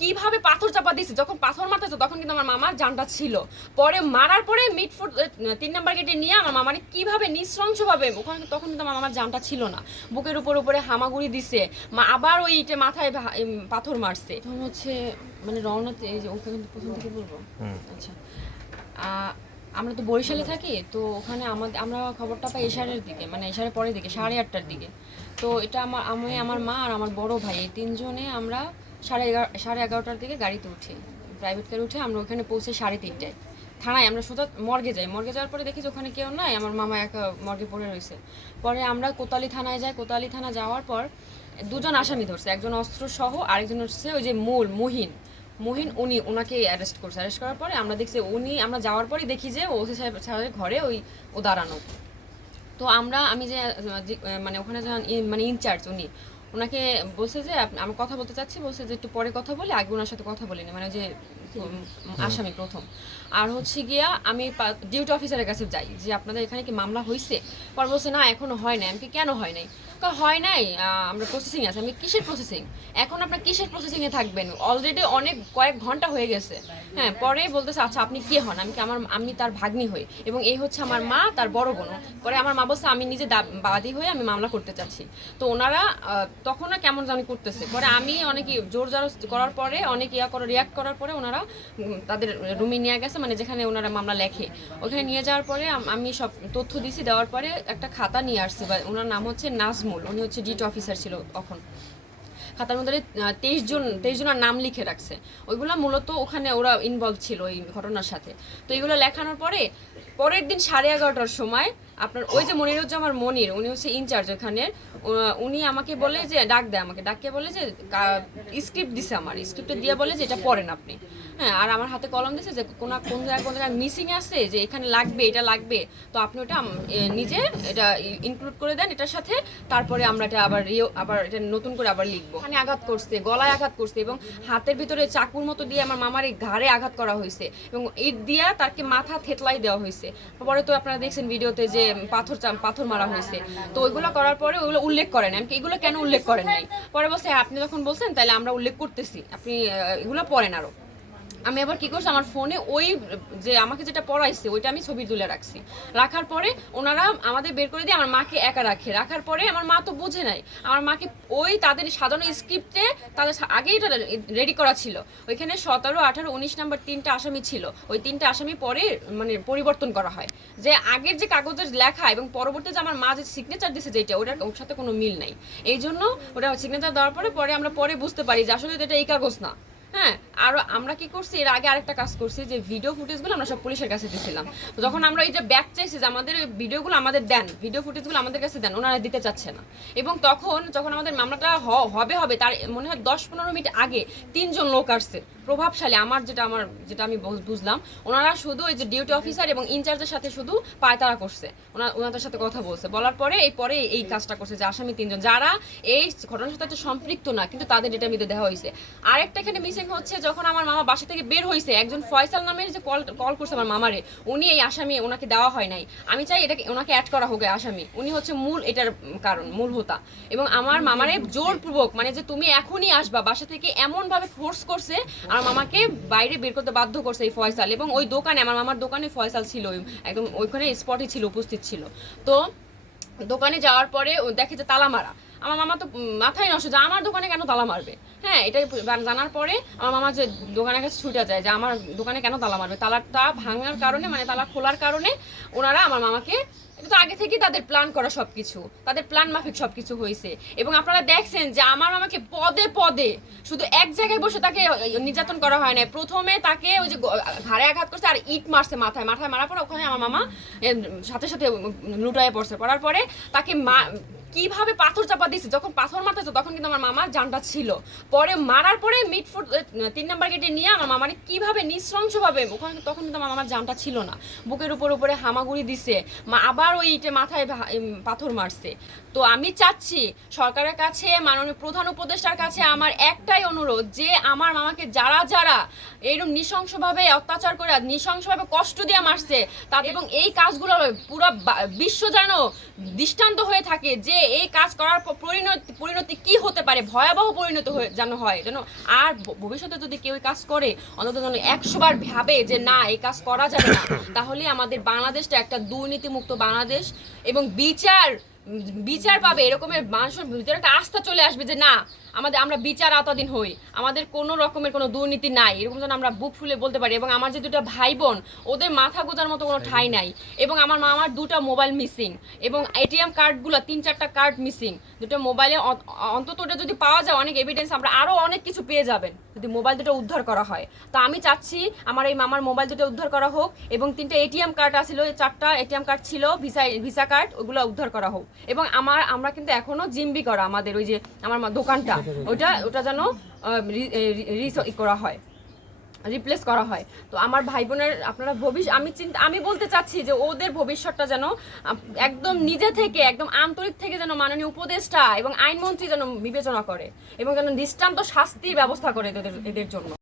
কীভাবে পাথর চাপা দিয়েছে? যখন পাথর মারতেছে তখন কিন্তু আমার মামার জানটা ছিল। পরে মারার পরে মিটফুট তিন নাম্বার গেটে নিয়ে আমার মামার কীভাবে নৃশংসভাবে ওখানে তখন কিন্তু আমার মামার জানটা ছিল না। বুকের উপর উপরে হামাগুড়ি দিছে মা আবার ওই ইটে মাথায় পাথর মারছে। তখন হচ্ছে মানে রওনাতে এই যে ওকে কিন্তু প্রথম থেকে বলব? আচ্ছা। আমরা তো বরিশালে থাকি তো ওখানে আমাদের আমরা খবরটা পাই এশারের দিকে মানে এশারের পরের দিকে সাড়ে আটটার দিকে। তো এটা আমার আমি আমার মা আর আমার বড় ভাই এই তিনজনে আমরা সাড়ে এগারো, সাড়ে এগারোটার দিকে গাড়িতে উঠি। প্রাইভেট কারে উঠে আমরা ওখানে পৌঁছে সাড়ে তিনটায়। থানায় আমরা সোজা মর্গে যাই। মর্গে যাওয়ার পরে দেখি যে ওখানে কেউ নাই, আমার মামা একা মর্গে পড়ে রয়েছে। পরে আমরা কোতালি থানায় যাই। কোতালি থানা যাওয়ার পর দুজন আসামি ধরছে। একজন অস্ত্র সহ আরেকজন হচ্ছে ওই যে মূল, মহিন। মহিন উনি ওনাকে অ্যারেস্ট করছে। অ্যারেস্ট করার পরে আমরা দেখছি উনি, আমরা যাওয়ার পরেই দেখি যে ওসি সাহেব, সাহেবের ঘরে ওই, ও দাঁড়ানো। তো আমরা, আমি যে মানে ওখানে মানে ইনচার্জ উনি ওনাকে বলছে যে আমি কথা বলতে চাচ্ছি, বলছে যে, একটু পরে কথা বলে, আগে ওনার সাথে কথা বলিনি। মানে যে আসামি প্রথম। আর হচ্ছে গিয়া আমি ডিউটি অফিসারের কাছে যাই। যে আপনাদের এখানে কি মামলা হয়েছে পর বলছে না এখনও হয় নাই। আমি কি, কেন হয় নাই? হয় নাই আমরা প্রসেসিং আছে। আমি কিসের প্রসেসিং এখন আপনার কিসের প্রসেসিংয়ে থাকবেন? অলরেডি অনেক কয়েক ঘণ্টা হয়ে গেছে। হ্যাঁ পরে বলতেছে আচ্ছা আপনি কে হন? আমি কি আমার আমি তার ভাগ্নি হই। এবং এই হচ্ছে আমার মা তার বড় বোন। পরে আমার মা বলছে আমি নিজে দা- বাদী হয়ে আমি মামলা করতে চাচ্ছি তো ওনারা তখন কেমন জানি করতেছে। পরে আমি অনেক জোর জার করার পরে অনেক ইয়া করে রিয়াক্ট করার পরে ওনারা উম, তাদের রুমে নিয়ে গেছে মানে যেখানে ওনারা মামলা লেখে। ওখানে নিয়ে যাওয়ার পরে আমি সব তথ্য দিছি দেওয়ার পরে একটা খাতা নিয়ে আসছে বা ওনার নাম হচ্ছে নাজমুল উনি হচ্ছে ডিট অফিসার ছিল তখন। খাতার মধ্যে তেইশ জন তেইশ জনের নাম লিখে রাখছে। ওইগুলো মূলত ওখানে ওরা ইনভলভ ছিল ওই ঘটনার সাথে। তো এইগুলো লেখানোর পরে পরের দিন সাড়ে এগারোটার সময় আপনার ওই যে মনিরুজ্জামান মনির উনি হচ্ছে ইনচার্জ ওখানে উনি আমাকে বলে যে ডাক দেয় আমাকে ডাকে বলে যে স্ক্রিপ্ট দিছে আমার স্ক্রিপ্টে দিয়ে বলে যে এটা পড়েন আপনি। হ্যাঁ আর আমার হাতে কলম দিছে যে কোন কোন জায়গায় কোন জায়গায় মিসিং আছে যে এখানে লাগবে এটা লাগবে। তো আপনি ওটা নিজে এটা ইনক্লুড করে দেন এটার সাথে তারপরে আমরা এটা আবার রিও আবার এটা নতুন করে আবার লিখব। এখানে আঘাত করছে গলায় আঘাত করছে এবং হাতের ভিতরে চাকুর মতো দিয়ে আমার মামার এই ঘাড়ে আঘাত করা হয়েছে এবং ইট দিয়া তাকে মাথা থেতলাই দেওয়া হয়েছে। পরে তো আপনারা দেখছেন ভিডিওতে যে পাথর পাথর মারা হয়েছে। তো ওইগুলো করার পরে ওইগুলো উল্লেখ করেন। আমি এগুলো কেন উল্লেখ করেন নাই? পরে বলছে "হ্যাঁ, আপনি যখন বলছেন তাহলে আমরা উল্লেখ করতেছি। আপনি এগুলো পড়েন আরও। আমি আবার কি করছি, আমার ফোনে ওই, যে আমাকে যেটা পড়াইছে, ওইটা আমি ছবি তুলে রাখছি। রাখার পরে ওনারা আমাদের বের করে দিয়ে আমার মাকে একা রাখে। রাখার পরে আমার মা তো বুঝে নাই। আমার মাকে ওই তাদের সাজানো স্ক্রিপ্টে তাদের আগেই এটা রেডি করা ছিল। ওইখানে সতেরো, আঠারো, উনিশ নাম্বার তিনটা আসামি ছিল। ওই তিনটা আসামি পরে মানে পরিবর্তন করা হয়। যে আগের যে কাগজের লেখা এবং পরবর্তী যে আমার মা যে সিগনেচার দিছে যেটা ওটার ওর সাথে কোনো মিল নাই। এই জন্য ওটা সিগনেচার দেওয়ার পরে পরে আমরা পরে বুঝতে পারি যে আসলে এটা এই কাগজ না। হ্যাঁ আর আমরা কি করছি, এর আগে আরেকটা কাজ করছি, যে ভিডিও ফুটেজগুলো আমরা সব পুলিশের কাছে দিয়েছিলাম যখন আমরা ব্যাক চাইছি যে আমাদের ভিডিওগুলো আমাদের দেন ভিডিও ফুটেজগুলো আমাদের কাছে দেন, ওনারা দিতে চাচ্ছে না। এবং তখন, যখন আমাদের মামলাটা হবে হবে, তার মনে হয় দশ পনেরো মিনিট আগে তিনজন লোক আসছে। প্রভাবশালী, আমার যেটা আমার, যেটা আমি বুঝলাম, ওনারা শুধু এই যে ডিউটি অফিসার এবং ইনচার্জের সাথে শুধু পায়তারা করছে। ওনা- ওনাদের সাথে কথা বলছে। বলার পরে, এই পরে এই কাজটা করছে যে আসামি তিনজন। যারা এই ঘটনার সাথে সম্পৃক্ত না, কিন্তু তাদের এটা মিতে দেওয়া হয়েছে। আরেকটা এখানে মিসিং হচ্ছে যখন আমার মামা বাসা থেকে বের হয়েছে একজন ফয়সাল নামের যে কল কল করছে আমার মামারে, উনি এই আসামি, ওনাকে দেওয়া হয় নাই। আমি চাই এটাকে, ওনাকে অ্যাড করা হোক আসামি। উনি হচ্ছে মূল এটার কারণ, মূল হোতা। এবং আমার মামারে জোরপূর্বক মানে যে তুমি এখনই আসবা, বাসা থেকে এমন ভাবে ফোর্স করছে, আমার মামাকে বাইরে বের করতে বাধ্য করছে এই ফয়সাল। এবং ওই দোকানে, আমার মামার দোকানে ফয়সাল ছিল একদম ওইখানে স্পটে ছিল, উপস্থিত ছিল। তো দোকানে যাওয়ার পরে দেখে যে তালা মারা। আমার মামা তো মাথায় নষ্ট, যে আমার দোকানে কেন তালা মারবে? হ্যাঁ এটা জানার পরে আমার মামা যে দোকানের কাছে ছুটে যায়, যে আমার দোকানে কেন তালা মারবে? তালাটা ভাঙার কারণে মানে তালা খোলার কারণে ওনারা আমার মামাকে, এটা তো আগে থেকেই তাদের প্ল্যান করা সব কিছু তাদের প্ল্যান মাফিক সব কিছু হয়েছে। এবং আপনারা দেখছেন যে আমার মামাকে পদে পদে শুধু এক জায়গায় বসে তাকে নির্যাতন করা হয় না প্রথমে তাকে ওই যে ঘাড়ে আঘাত করছে আর ইট মারছে মাথায়। মাথায় মারার পর ওখানে আমার মামা সাথে সাথে লুটায় পড়ছে। পড়ার পরে তাকে মা কীভাবে পাথর চাপা দিয়েছে? যখন পাথর মারতেছে তখন কিন্তু আমার মামার জানটা ছিল। পরে মারার পরে মিটফুট তিন নাম্বার গেটে নিয়ে আমার মামারে কীভাবে নৃশংসভাবে ওখানে তখন কিন্তু আমার মামার জানটা ছিল না। বুকের উপর উপরে হামাগুড়ি দিছে। মা আবার ওই ইটে মাথায় পাথর মারছে। তো আমি চাচ্ছি সরকারের কাছে, মাননীয় প্রধান উপদেষ্টার কাছে আমার একটাই অনুরোধ যে আমার মামাকে যারা যারা এরকম নৃশংসভাবে অত্যাচার করে নৃশংসভাবে কষ্ট দিয়ে মারছে তাদের এবং এই কাজগুলো পুরো বিশ্ব যেন দৃষ্টান্ত হয়ে থাকে যে এই কাজ করার পর পরিণতি পরিণতি কি হতে পারে? ভয়াবহ পরিণত হয়ে যেন হয়, যেন আর ভবিষ্যতে যদি কেউ কাজ করে, অন্তত যেন একশোবার ভাবে যে না, এই কাজ করা যাবে না, তাহলে আমাদের বাংলাদেশটা একটা দুর্নীতিমুক্ত বাংলাদেশ এবং বিচার বিচার পাবে, এরকমের মানুষের ভিতরে একটা আস্থা চলে আসবে যে না, আমাদের আমরা বিচার আওতাধীন হই। আমাদের কোনো রকমের কোনো দুর্নীতি নাই, এরকম যেন আমরা বুক ফুলে বলতে পারি। এবং আমার যে দুটো ভাই বোন ওদের মাথা গোজার মতো কোনো ঠাঁই নাই। এবং আমার মামার দুটো মোবাইল মিসিং। এবং এটিএম কার্ডগুলো, তিন চারটা কার্ড মিসিং। দুটো মোবাইলে অন্তত ওটা যদি পাওয়া যায়, অনেক এভিডেন্স আমরা আরও অনেক কিছু পেয়ে যাবেন, যদি মোবাইল দুটো উদ্ধার করা হয়। তো আমি চাচ্ছি আমার এই মামার মোবাইল দুটো উদ্ধার করা হোক এবং তিনটে এটিএম কার্ড আসছিল চারটা এটিএম কার্ড ছিল, ভিসা ভিসা কার্ড, ওগুলো উদ্ধার করা হোক। এবং আমার, আমরা কিন্তু এখনও জিম্বি করা আমাদের ওই যে আমার দোকানটা, ওটা ওটা যেন করা হয় রিপ্লেস করা হয়। তো আমার ভাই বোনের আপনারা ভবিষ্যৎ আমি চিন্তা, আমি বলতে চাচ্ছি যে ওদের ভবিষ্যৎটা যেন একদম নিজে থেকে, একদম আন্তরিক থেকে যেন মাননীয় উপদেষ্টা এবং আইনমন্ত্রী যেন বিবেচনা করে এবং যেন দৃষ্টান্ত শাস্তির ব্যবস্থা করে এদের এদের জন্য।